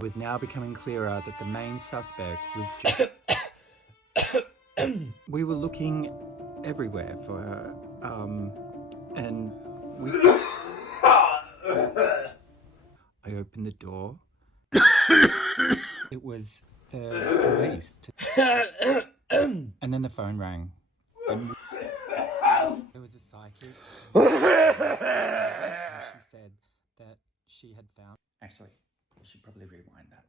It was now becoming clearer that the main suspect was we were looking everywhere for her, and we... I opened the door. It was the police. And then the phone rang. And there was a psychic. She said that she had found... Actually, I should probably rewind that.